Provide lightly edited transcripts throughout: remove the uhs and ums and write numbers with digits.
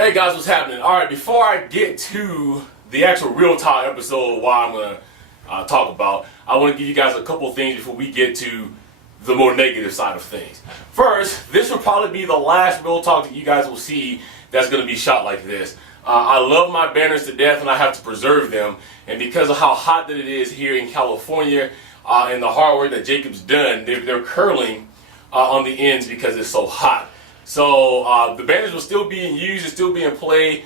Hey guys, what's happening? All right, before I get to the actual real talk episode, what I'm gonna talk about, I want to give you guys a couple things before we get to the more negative side of things. First, this will probably be the last real talk that you guys will see that's gonna be shot like this. I love my banners to death, and I have to preserve them. And because of how hot that it is here in California, and the hard work that Jacob's done, they're curling on the ends because it's so hot. So the banners will still be in use, it's still being played.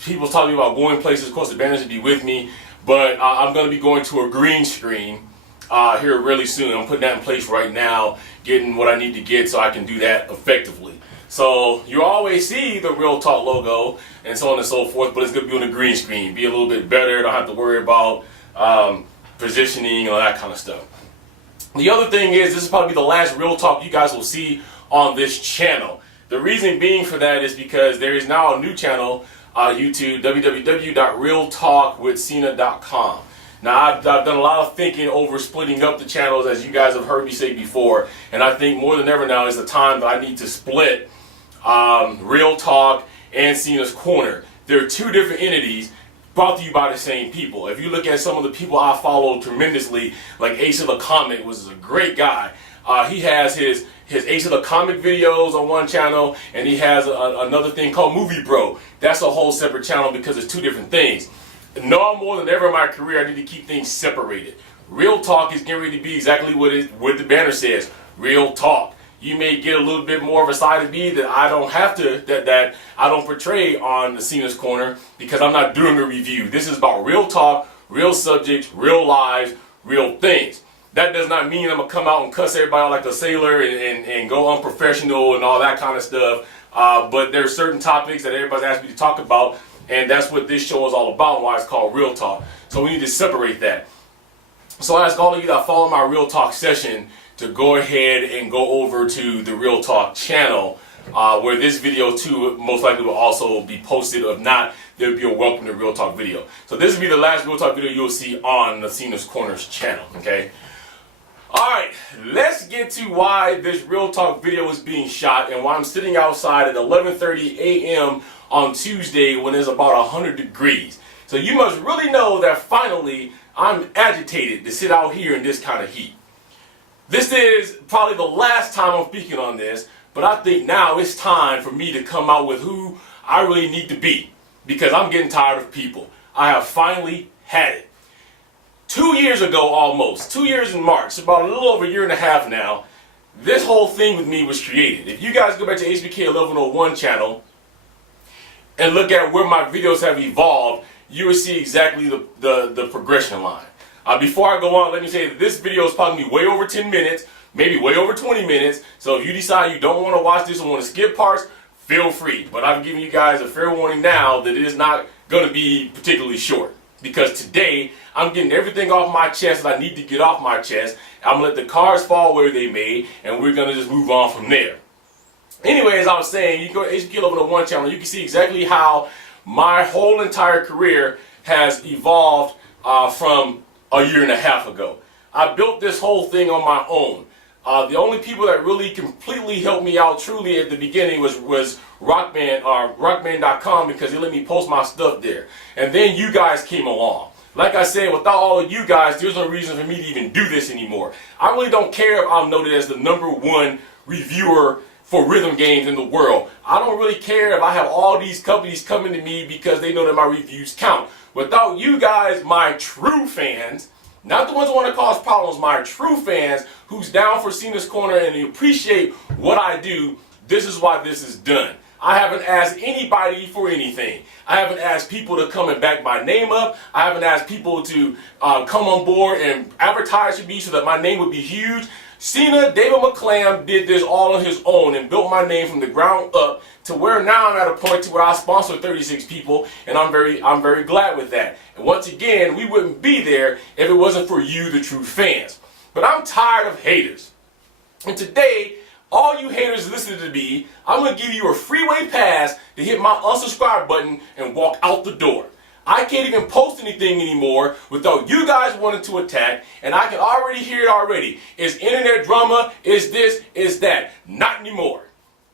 People talking about going places. Of course, the banners will be with me, but I'm going to be going to a green screen here really soon. I'm putting that in place right now, getting what I need to get so I can do that effectively. So you always see the Real Talk logo and so on and so forth, but it's going to be on the green screen. Be a little bit better. Don't have to worry about positioning and all that kind of stuff. The other thing is, this is probably the last Real Talk you guys will see on this channel. The reason being for that is because there is now a new channel, YouTube, www.realtalkwithcena.com. Now, I've done a lot of thinking over splitting up the channels, as you guys have heard me say before, and I think more than ever now is the time that I need to split Real Talk and Cena's Corner. They're two different entities brought to you by the same people. If you look at some of the people I follow tremendously, like Ace of the Comic was a great guy. He has his Ace of the Comic videos on one channel, and he has another thing called Movie Bro. That's a whole separate channel because it's two different things. Now more than ever in my career, I need to keep things separated. Real Talk is getting ready to be exactly what the banner says, Real Talk. You may get a little bit more of a side of me that I don't have to, that I don't portray on the Cena's Corner, because I'm not doing a review. This is about real talk, real subjects, real lives, real things. That does not mean I'm going to come out and cuss everybody out like a sailor and go unprofessional and all that kind of stuff. But there are certain topics that everybody's asked me to talk about, and that's what this show is all about, why it's called Real Talk. So we need to separate that. So I ask all of you that follow my Real Talk session to go ahead and go over to the Real Talk channel, where this video too most likely will also be posted. If not, there will be a welcome to Real Talk video. So this will be the last Real Talk video you'll see on the Cena's Corners channel, okay? Alright, let's get to why this Real Talk video is being shot and why I'm sitting outside at 11:30 a.m. on Tuesday when it's about 100 degrees. So you must really know that finally I'm agitated to sit out here in this kind of heat. This is probably the last time I'm speaking on this, but I think now it's time for me to come out with who I really need to be, because I'm getting tired of people. I have finally had it. 2 years ago, almost 2 years in March, about a little over a year and a half now, this whole thing with me was created. If you guys go back to HBK 1101 channel and look at where my videos have evolved, you will see exactly the progression line. Before I go on, let me say that this video is probably way over 10 minutes, maybe way over 20 minutes. So if you decide you don't want to watch this and want to skip parts, feel free. But I'm giving you guys a fair warning now that it is not going to be particularly short. Because today, I'm getting everything off my chest that I need to get off my chest. I'm going to let the cards fall where they may, and we're going to just move on from there. Anyway, as I was saying, you can go to HBK 1101 channel, you can see exactly how my whole entire career has evolved from a year and a half ago. I built this whole thing on my own. The only people that really completely helped me out truly at the beginning was Rockman.com, because they let me post my stuff there. And then you guys came along. Like I said, without all of you guys, there's no reason for me to even do this anymore. I really don't care if I'm noted as the #1 reviewer for rhythm games in the world. I don't really care if I have all these companies coming to me because they know that my reviews count. Without you guys, my true fans, not the ones who want to cause problems, my true fans who's down for Cena's Corner and appreciate what I do, this is why this is done. I haven't asked anybody for anything. I haven't asked people to come and back my name up. I haven't asked people to come on board and advertise for me so that my name would be huge. Cena, David McClam did this all on his own and built my name from the ground up to where now I'm at a point to where I sponsor 36 people, and I'm very glad with that. And once again, we wouldn't be there if it wasn't for you, the true fans. But I'm tired of haters. And today, all you haters listening to me, I'm going to give you a freeway pass to hit my unsubscribe button and walk out the door. I can't even post anything anymore without you guys wanting to attack, and I can already hear it already. It's internet drama, it's this, it's that. Not anymore.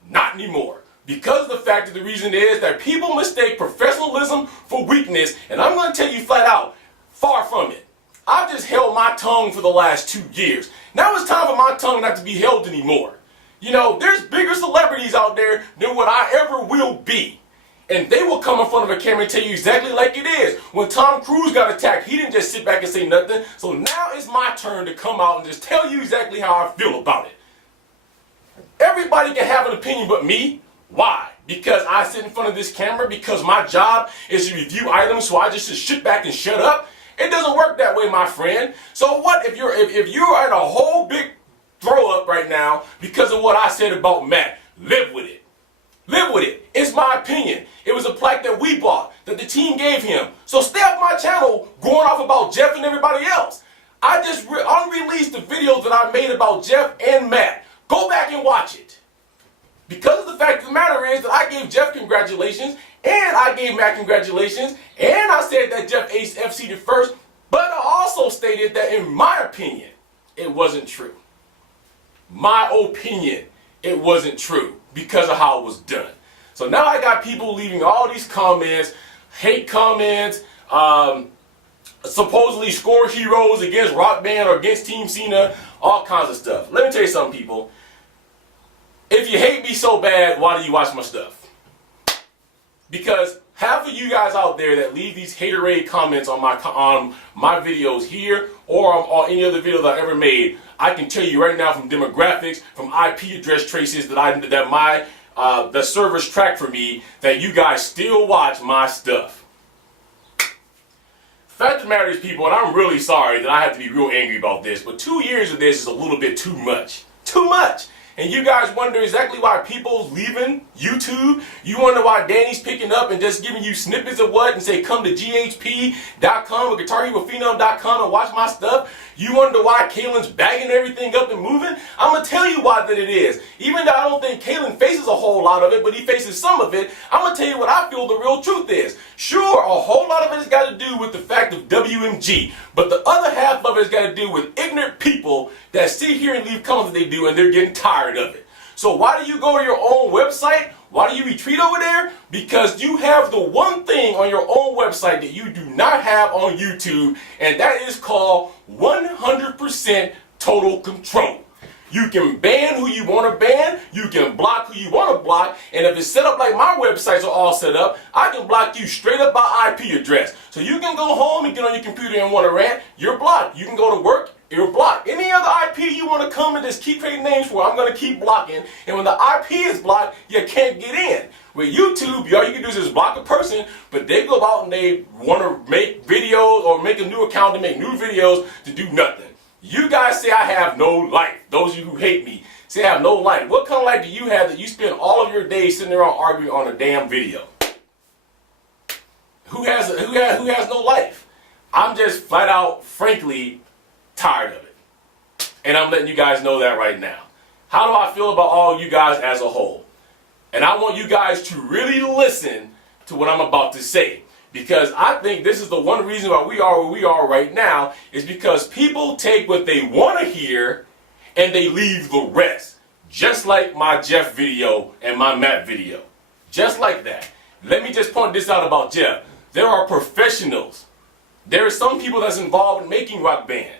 Not anymore. Because of the fact that the reason is that people mistake professionalism for weakness, and I'm going to tell you flat out, far from it. I've just held my tongue for the last 2 years. Now it's time for my tongue not to be held anymore. You know, there's bigger celebrities out there than what I ever will be. And they will come in front of a camera and tell you exactly like it is. When Tom Cruise got attacked, he didn't just sit back and say nothing. So now it's my turn to come out and just tell you exactly how I feel about it. Everybody can have an opinion but me. Why? Because I sit in front of this camera? Because my job is to review items, so I just sit back and shut up? It doesn't work that way, my friend. So what if you're at a whole big throw up right now because of what I said about Matt? Live with it. Live with it. It's my opinion. It was a plaque that we bought, that the team gave him. So stay off my channel going off about Jeff and everybody else. I just unreleased the videos that I made about Jeff and Matt. Go back and watch it. Because of the fact of the matter is that I gave Jeff congratulations, and I gave Matt congratulations, and I said that Jeff aced FC the first, but I also stated that in my opinion, it wasn't true. My opinion, it wasn't true because of how it was done. So now I got people leaving all these comments, hate comments, supposedly score heroes against Rock Band or against Team Cena, all kinds of stuff. Let me tell you something, people. If you hate me so bad, why do you watch my stuff? Because half of you guys out there that leave these haterade comments on my videos here or on any other video that I ever made, I can tell you right now from demographics, from IP address traces the servers track for me, that you guys still watch my stuff. Fact of the matter is, people, and I'm really sorry that I have to be real angry about this, but 2 years of this is a little bit too much. Too much. And you guys wonder exactly why people's leaving YouTube. You wonder why Danny's picking up and just giving you snippets of what and say come to GHP.com or GuitarHeroPhenom.com and watch my stuff. You wonder why Kalen's bagging everything up and moving. I'm going to tell you why that it is. Even though I don't think Kalen faces a whole lot of it, but he faces some of it, I'm going to tell you what I feel the real truth is. Sure, a whole lot of it has got to do with the fact of WMG, but the other half of it has got to do with ignorant people that sit here and leave comments that they do and they're getting tired of it. So why do you go to your own website? Why do you retweet over there? Because you have the one thing on your own website that you do not have on YouTube, and that is called 100% total control. You can ban who you want to ban, you can block who you want to block, and if it's set up like my websites are all set up, I can block you straight up by IP address. So you can go home and get on your computer and want to rant, you're blocked. You can go to work, you're blocked. Any other IP you want to come and just keep creating names for, I'm going to keep blocking. And when the IP is blocked, you can't get in. With YouTube, all you can do is just block a person, but they go out and they want to make videos or make a new account to make new videos to do nothing. You guys say I have no life. Those of you who hate me say I have no life. What kind of life do you have that you spend all of your days sitting there arguing on a damn video? Who has no life? I'm just flat out, frankly, tired of it. And I'm letting you guys know that right now. How do I feel about all you guys as a whole? And I want you guys to really listen to what I'm about to say. Because I think this is the one reason why we are where we are right now, is because people take what they want to hear and they leave the rest. Just like my Jeff video and my Matt video. Just like that. Let me just point this out about Jeff. There are professionals. There are some people that's involved in making Rock Band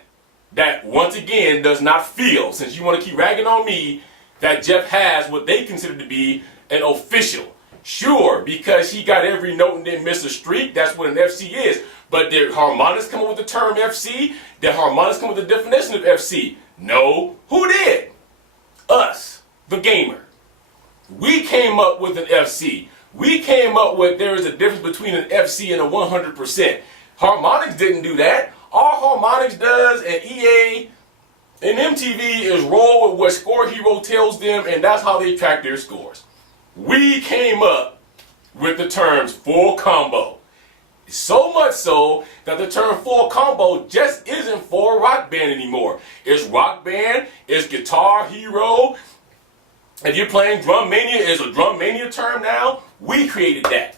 that, once again, does not feel, since you want to keep ragging on me, that Jeff has what they consider to be an official. Sure, because he got every note and didn't miss a streak, that's what an FC is. But did harmonics come up with the term FC? Did harmonics come up with the definition of FC? No. Who did? Us, the gamer. We came up with an FC. We came up with there is a difference between an FC and a 100%. Harmonics didn't do that. All Harmonics does, and EA and MTV, is roll with what Score Hero tells them, and that's how they track their scores. We came up with the terms full combo. So much so that the term full combo just isn't for Rock Band anymore. It's Rock Band, it's Guitar Hero. If you're playing Drum Mania, it's a Drum Mania term now. We created that.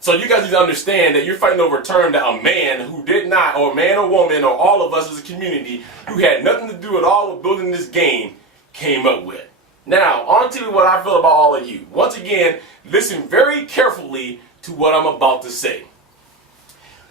So you guys need to understand that you're fighting over a term that a man who did not, or a man or woman, or all of us as a community who had nothing to do at all with building this game came up with. Now, on to what I feel about all of you. Once again, listen very carefully to what I'm about to say.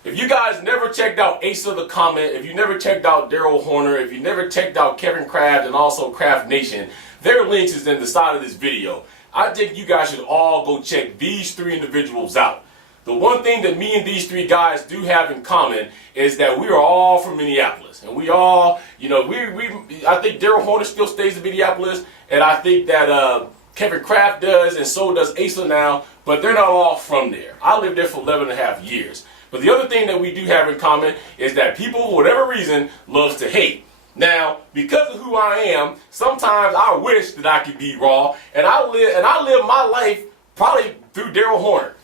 If you guys never checked out Ace of the Comment, if you never checked out Daryl Horner, if you never checked out Kevin Kraft and also Kraft Nation, their links is in the side of this video. I think you guys should all go check these three individuals out. The one thing that me and these three guys do have in common is that we are all from Minneapolis. And we all, I think Daryl Horner still stays in Minneapolis, and I think that Kevin Kraft does, and so does Asa now, but they're not all from there. I lived there for 11 and a half years. But the other thing that we do have in common is that people, for whatever reason, loves to hate. Now, because of who I am, sometimes I wish that I could be raw, and I live my life probably through Daryl Horner.